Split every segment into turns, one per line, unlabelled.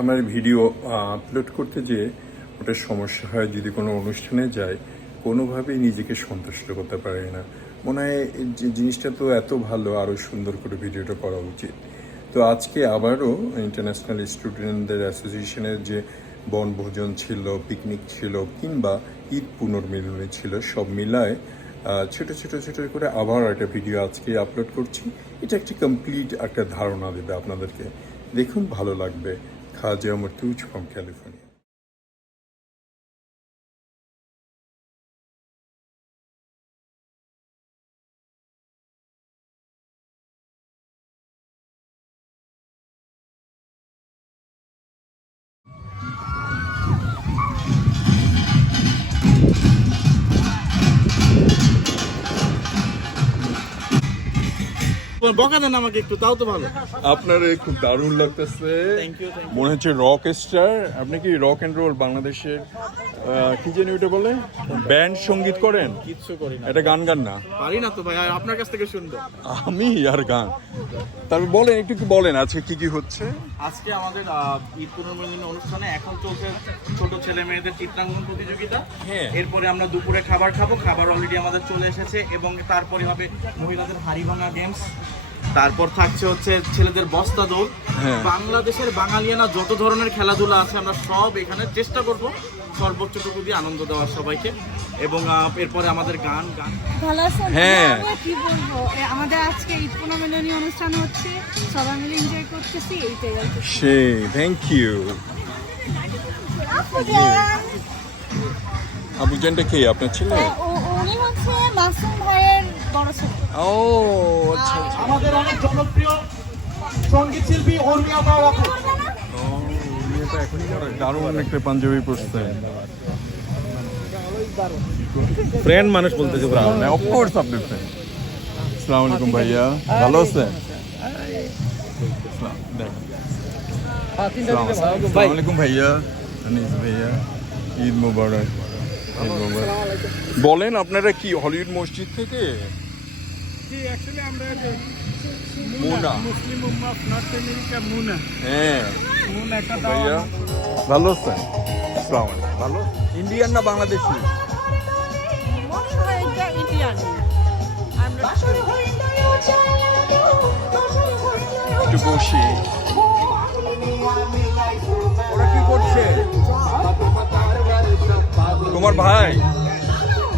আমার video upload করতে যেয়ে ওটা সমস্যা হয়, যদি কোনো অনুষ্ঠানে যায়, কোনোভাবেই নিজেকে সন্তুষ্ট করতে পারি না। মনে হয় যে জিনিসটা তো এত ভালো আরও সুন্দর করে ভিডিওটা করা উচিত। তো আজকে আবারও ইন্টারন্যাশনাল স্টুডেন্টদের অ্যাসোসিয়েশনের যে বনভোজন ছিল পিকনিক ছিল, কিংবা ঈদ পুনর্মিলনী ছিল, সব মিলায় ছোট ছোট ছোট করে আবার একটা ভিডিও আজকে আপলোড করছি। এটা একটি কমপ্লিট একটা ধারণা দেবে আপনাদেরকে। দেখুন, ভালো লাগবে। Haji Amar from California.
বকা দেন আমাকে একটু তাও তো ভালো।
আপনার খুব দারুণ লাগতেছে।
Thank you, thank you.
মনে হচ্ছে রক স্টার আপনি কি রক অ্যান্ড রোল বাংলাদেশের কি জানি ওটা বলে? ব্যান্ড সংগীত করেন?
কিচ্ছু করি না।
এটা গান গান না।
পারি না তো ভাই আপনার কাছ থেকে শুনব।
আমি আর গান। তারপর বলেন একটু কি বলেন আজকে কি কি হচ্ছে?
আজকে আমাদের ঈদ পুনর্মিলনী অনুষ্ঠানে এখন চলছে ছোট ছেলে মেয়েদের চিত্রাঙ্কন প্রতিযোগিতা
হ্যাঁ।
এরপরে আমরা দুপুরে খাবার খাব খাবার অলরেডি আমাদের চলে এসেছে এবং তারপরে হবে মহিলাদের হাড়ি ভাঙা গেমস তারপর থাকছে হচ্ছে ছেলেদের বস্তা দৌড়
হ্যাঁ।
বাংলাদেশের বাঙালিয়ানা যত ধরনের খেলাধুলা আছে আমরা সব এখানে চেষ্টা করব সর্বোচ্চটুকু দিয়ে আনন্দ দেওয়ার সবাইকে। এবং এরপরে আমাদের গান গান।
ভালো
হ্যাঁ।
কি বলব? আমাদের আজকে ঈদ পুনর্মিলনী অনুষ্ঠান হচ্ছে। সবাই মিলে এনজয় করতেছি এইটাই
সে থ্যাংক ইউ আবু জানটা কে? আপনার ছেলে?
উনি হচ্ছে মাসুম ভাইয়ের বড় ছেলে।
ও আচ্ছা আচ্ছা।
আমাদের অনেক জনপ্রিয় সংগীত শিল্পী অর্মিয়া বাবু।
দারুণ একটা পাঞ্জাবি পরছে।
ফ্রেন্ড মানুষ বলতেছে
অফকোর্স আপনি friend। আসসালামু আলাইকুম ভাইয়া। ভালো আছেন আসসালামু আলাইকুম। ভাইয়া। আনিস ভাইয়া। ঈদ মোবারক। ঈদ মোবারক। বলেন আপনারা কি হলিউড মসজিদ থেকে? মুনা।
মুসলিম উম্মা নর্থ আমেরিকা মুনা।
হ্যাঁ।
মুনা একটা
ভাইয়া ভালো আছেন? আসসালামু আলাইকুম। ভালো? ইন্ডিয়ান না বাংলাদেশি?
মনে হয় এটা ইন্ডিয়ান আমরা
একটু বসি। ওরা কি করছে? তোমার ভাই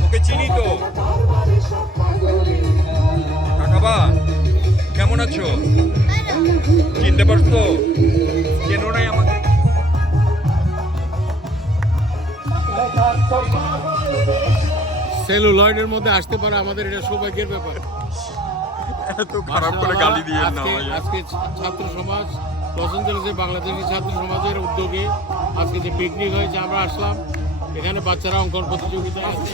ওকে চিনি তো। কাকাবা কেমন আছো? চিনতে পারছ? চেনো নাই আমাকে?
সেলুলয়েডের মধ্যে আসতে পারে আমাদের এটা সৌভাগ্যের ব্যাপার।
এত খারাপ করে গালি দিয়ে না
আজকে ছাত্র সমাজ লস অ্যাঞ্জেলেসে বাংলাদেশি ছাত্র সমাজের উদ্যোগে আজকে যে পিকনিক হয়েছে আমরা আসলাম। এখানে বাচ্চারা অঙ্কন প্রতিযোগিতা আছে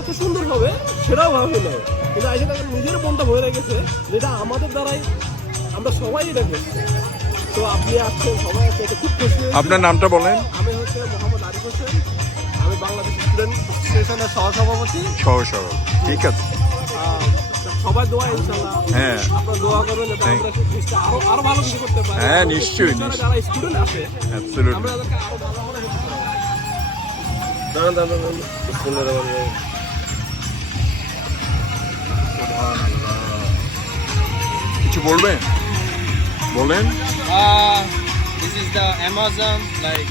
এত সুন্দর হবে সেটাও ভাবে নয় কিন্তু আইসে তাদের নিজের মনটা ভরে রেখেছে যেটা আমাদের দ্বারাই আমরা সবাই এটা করছি। তো আপনি আসছেন সবাই আছে এটা খুব খুশি
আপনার নামটা বলেন।
আমি হচ্ছে মোহাম্মদ আরিফ হোসেন আমি বাংলাদেশ স্টুডেন্ট অ্যাসোসিয়েশনের সহসভাপতি।
সহ সহ ঠিক আছে।
সবাই দোয়া ইনশাল্লাহ
হ্যাঁ।
আপনারা দোয়া করবেন যাতে আমরা আরও আরও ভালো কিছু করতে পারি।
হ্যাঁ, নিশ্চয়ই।
যারা স্টুডেন্ট আছে
অ্যাবসলিউটলি
আমরা তাদেরকে আরও ভালো দাঁড়ান দাঁড়ান। বিসমিল্লাহির রহমানির রহিম।
বলবেন বলেন।
This is the Amazon like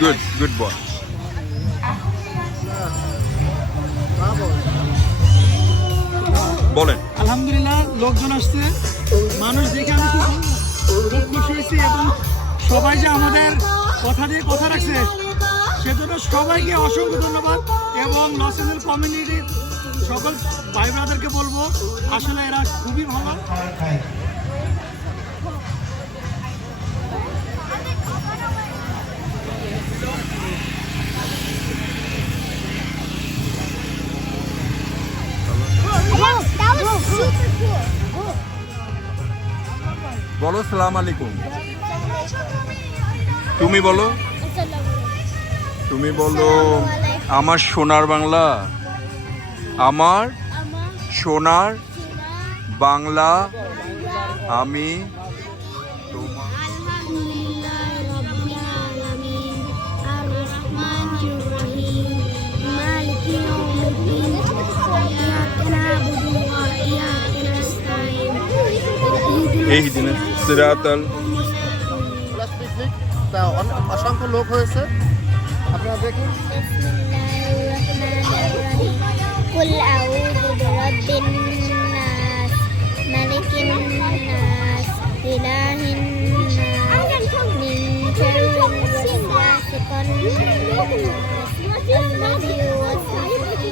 good good boy বলেন।
আলহামদুলিল্লাহ লোকজন আসছে। মানুষ দেখে আমি খুব খুশি হয়েছি এবং সবাই যে আমাদের কথা দিয়ে কথা রাখছে সেজন্য সবাইকে অসংখ্য ধন্যবাদ এবং লস এঞ্জেল কমিউনিটির সকল ভাই ব্রাদারকে বলব আসলে এরা খুবই ভালো.
বলো সালাম আলাইকুম। তুমি বলো। তুমি বলো আমার সোনার বাংলা? আমার সোনার বাংলা? আমি এই দিনে সিরাতাল।
অসংখ্য লোক হয়েছে। আপনারা দেখুন
কুল আউযু বিরাব্বিন নাস মালিকিন নাস ইলাহিন নাস মিন শাররিল ওয়াসওয়াসিল নাস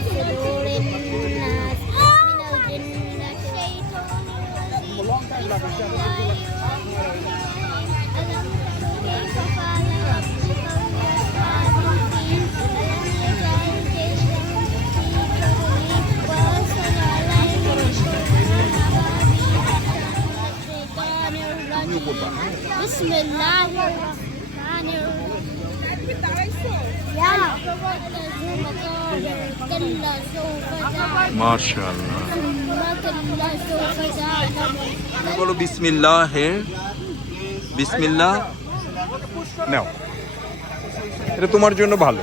মাশাআল্লাহ। বলো বিসমিল্লাহ হে বিসমিল্লাহ নাও। এটা তোমার জন্য ভালো।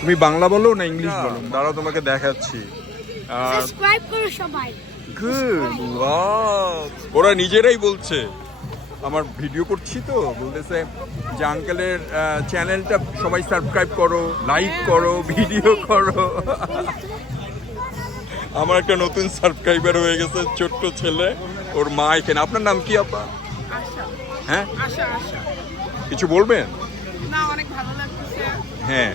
তুমি বাংলা বলো না ইংলিশ বলো? দাঁড়াও তোমাকে দেখাচ্ছি।
সাবস্ক্রাইব করো সবাই।
গুড ওরা নিজেরাই বলছে। আমার ভিডিও করছি তো বলতেছে যে আঙ্কেলের চ্যানেলটা সবাই সাবস্ক্রাইব করো লাইক করো ভিডিও করো। আমার একটা নতুন সাবস্ক্রাইবার হয়ে গেছে ছোট্ট ছেলে ওর মা এখানে। আপনার নাম কি আপা? হ্যাঁ? কিছু বলবেন? হ্যাঁ।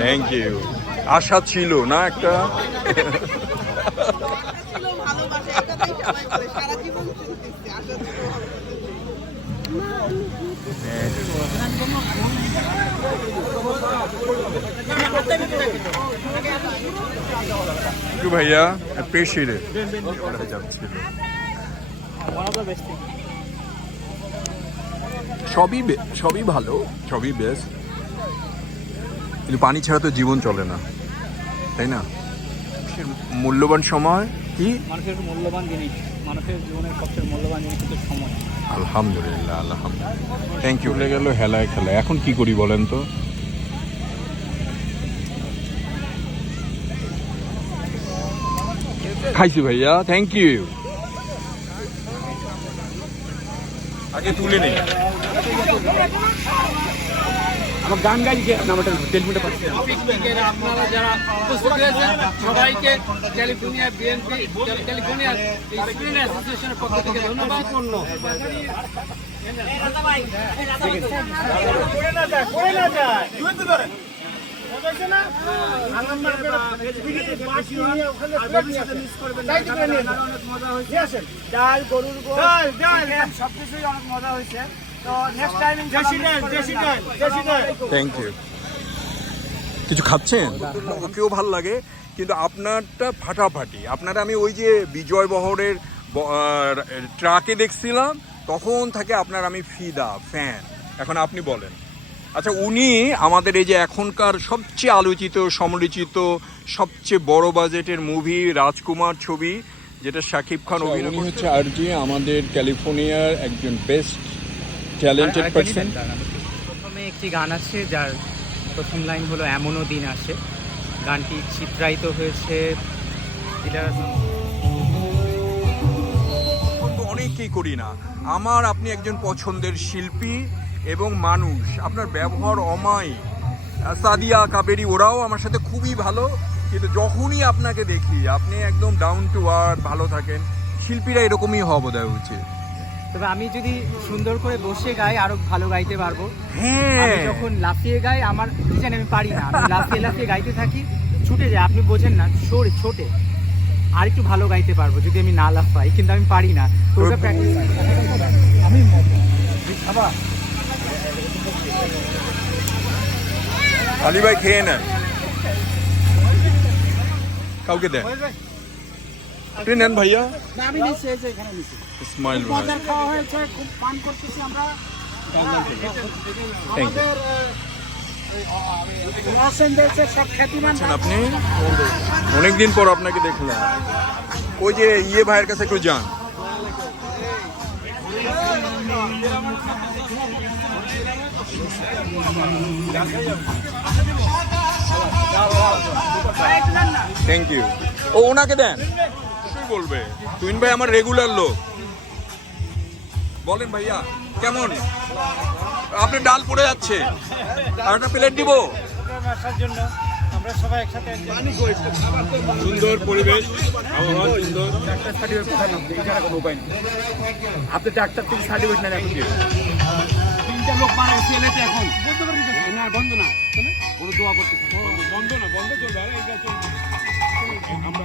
থ্যাংক ইউ আশা ছিল না একটা? ভাইয়া পেশি রে যাচ্ছিল সবই সবই ভালো সবই বেস্ট কিন্তু পানি ছাড়া তো জীবন চলে না তাই না মূল্যবান সময় কি?
মানুষের মূল্যবান জিনিস মানুষের জীবনের সবচেয়ে মূল্যবান জিনিস হচ্ছে সময়।
আলহামদুলিল্লাহ আলহামদুলিল্লাহ। থ্যাংক ইউ গেল হেলায় খেলায়। এখন কি করি বলেন তো? খাইছি ভাইয়া থ্যাংক ইউ আগে তুলে নেই
আমার গান আমার টেলিফোনটা পাচ্ছি আপনারা যারা উপস্থিত হয়েছেন সবাইকে ক্যালিফোর্নিয়া বিএনপি ক্যালিফোর্নিয়া স্টুডেন্ট অ্যাসোসিয়েশনের পক্ষ থেকে ধন্যবাদ
ডাল গরুর ডাল ডাল সবকিছুই অনেক মজা হয়েছে
থ্যাংক ইউ কিছু খাচ্ছেন? ওকেও ভালো লাগে কিন্তু আপনারটা ফাটাফাটি। আপনারা আমি ওই যে বিজয় বহরের ট্রাকে দেখছিলাম তখন থাকে আপনার আমি ফিদা ফ্যান। এখন আপনি বলেন। আচ্ছা উনি আমাদের এই যে এখনকার সবচেয়ে আলোচিত সমালোচিত সবচেয়ে বড় বাজেটের মুভি রাজকুমার ছবি যেটা শাকিব খান অভিনয় হচ্ছে আরজি আমাদের ক্যালিফোর্নিয়ার একজন বেস্ট ট্যালেন্টেড পারসন
প্রথমে একটি গান আছে যার প্রথম লাইন হলো এমনও দিন আসে। গানটি চিত্রায়িত হয়েছে
অনেকেই করি না। আমার আপনি একজন পছন্দের শিল্পী এবং মানুষ। আপনার ব্যবহার অমাই সাদিয়া কাবেরি ওরাও আমার সাথে খুবই ভালো। কিন্তু যখনই আপনাকে দেখি আপনি একদম ডাউন টু আর্থ ভালো থাকেন। শিল্পীরা এরকমই হওয়া বোধ হয় উচিত।
তবে আমি যদি সুন্দর করে বসে গাই আরও ভালো গাইতে পারব।
হ্যাঁ।
আমি যখন লাফিয়ে গাই আমার কি জানি আমি পারি না। আমি লাফিয়ে লাফিয়ে গাইতে থাকি ছুটে যায়। আপনি বোঝেন না সরে ছোটে। আর একটু ভালো গাইতে পারব যদি আমি না লাফাই কিন্তু আমি পারি না। তো ওটা প্র্যাকটিস
আলী ভাই খেয়ে নেন কাউকে দেন আপনি নেন ভাইয়া।
আমি নিচে এই যে এখানে নিচে।
স্মাইল ভাই।
মজার খাওয়া হয়েছে খুব পান করতেছি আমরা।
থ্যাংক ইউ
আমাদের
আপনি? অনেকদিন পর আপনাকে দেখলাম। ওই যে ইয়ে ভাইয়ের কাছে একটু যান। থ্যাংক ইউ ও ওনাকে দেন। বলবে? তুইন ভাই আমার রেগুলার লোক। বলেন ভাইয়া কেমন? আপনি ডাল পড়ে যাচ্ছে। আর একটা প্লেট দিব?
সুন্দর পরিবেশ আবহাওয়া সুন্দর।
ডাক্তার সার্টিফিকেট কোথায় নামছে এছাড়া কোনো উপায় নেই আপনি ডাক্তার থেকে সার্টিফিকেট নেন এখন তিনটা লোক মারা গেছে এলাকাতে এখন। না বন্ধ না। কোনো দোয়া করতে
বন্ধ না বন্ধ চলবে। আমরা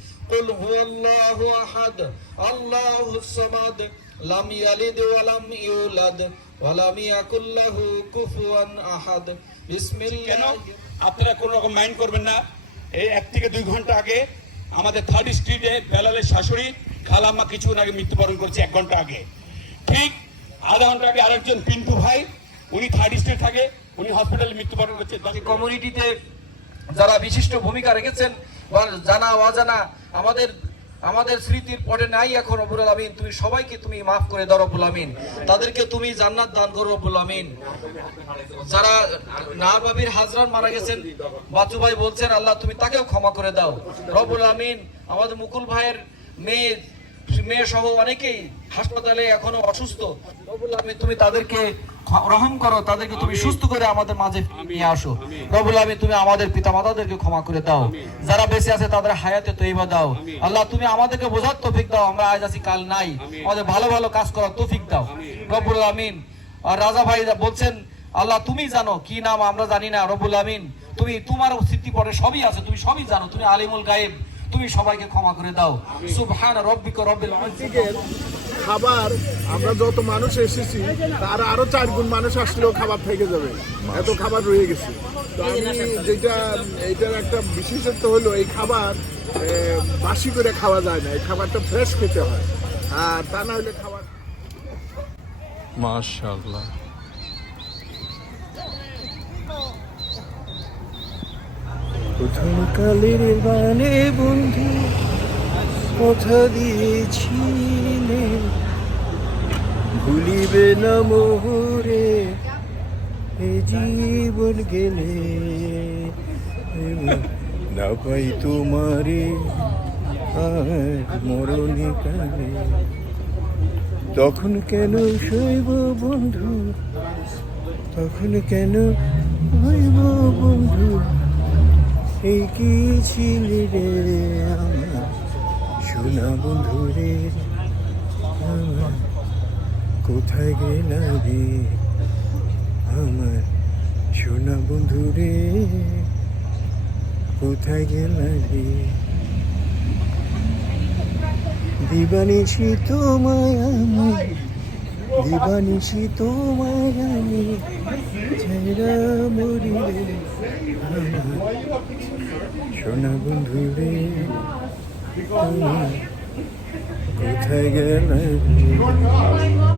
قل هو الله أحد الله الصمد لم يلد ولم يولد ولم يكن له كفوا أحد بسم
কেন
الله
আপনারা কোনো রকম মাইন্ড করবেন না এই এক থেকে দুই ঘন্টা আগে আমাদের থার্ড স্ট্রিটে বেলালের শাশুড়ি খালাম্মা কিছু আগে মৃত্যুবরণ করেছে এক ঘন্টা আগে ঠিক আধা ঘন্টা আগে আরেকজন পিন্টু ভাই উনি থার্ড স্ট্রিট থাকে উনি হসপিটালে মৃত্যুবরণ করছে
কমিউনিটিতে যারা বিশিষ্ট ভূমিকা রেখেছেন বা জানা অজানা আমাদের আমাদের স্মৃতির পরে নাই এখন রবুল আমিন। তুমি সবাইকে তুমি মাফ করে দাও রবুল আমিন। তাদেরকে তুমি জান্নাত দান করো রবুল আমিন। যারা না বাবির হাজরান মারা গেছেন বাচু ভাই বলছেন, আল্লাহ তুমি তাকেও ক্ষমা করে দাও। রবুল আমিন, আমাদের মুকুল ভাইয়ের মেয়ে মেয়ে সহ অনেকেই হাসপাতালে এখনও অসুস্থ। রব্বুল আমিন তুমি তাদেরকে রহম করো তাদেরকে তুমি সুস্থ করে আমাদের মাঝে নিয়ে আসো। রব্বুল আমিন তুমি আমাদের পিতা মাতাদেরকে ক্ষমা করে দাও। যারা বেঁচে আছে তাদের হায়াতে তৈবা দাও। আল্লাহ তুমি আমাদেরকে বোঝার তৌফিক দাও আমরা আজ আছি কাল নাই। আমাদের ভালো ভালো কাজ করার তৌফিক দাও। রব্বুল আমিন। আর রাজা ভাই বলছেন আল্লাহ তুমি জানো কি নাম আমরা জানি না। রব্বুল আমিন তুমি তোমার স্মৃতি পরে সবই আছে তুমি সবই জানো। তুমি আলিমুল গায়েব। তুমি সবাইকে ক্ষমা করে দাও। সুবহান রব্বিকা রব্বিল
খাবার আমরা যত মানুষ এসেছি তার আরও চার গুণ মানুষ আসলেও খাবার থেকে যাবে। এত খাবার রয়ে গেছে। তো আমি যেটা এটার একটা বিশেষত্ব হলো এই খাবার বাসি করে খাওয়া যায় না। এই খাবারটা ফ্রেশ খেতে হয়। আর তা না হলে খাবার
মাশাআল্লাহ।
প্রথম কালের বানে বন্ধু কথা দিয়েছিলে। ভুলিবে না মোহরে এ জীবন গেলে। না পাই তোমারে আর মরণে কালে। তখন কেন শৈব বন্ধু? তখন কেন হইব বন্ধু? এই কি ছিলি রে? আমার সোনা বন্ধু রে কোথায় গেলা রে? আমার সোনা বন্ধু রে কোথায় গেলা রে? দিবানিছি তোমায় আমি দিবানিছি তোমায় আমি ছেড়া মরিলে সোনা বন্ধু রে কোথায় গেলে?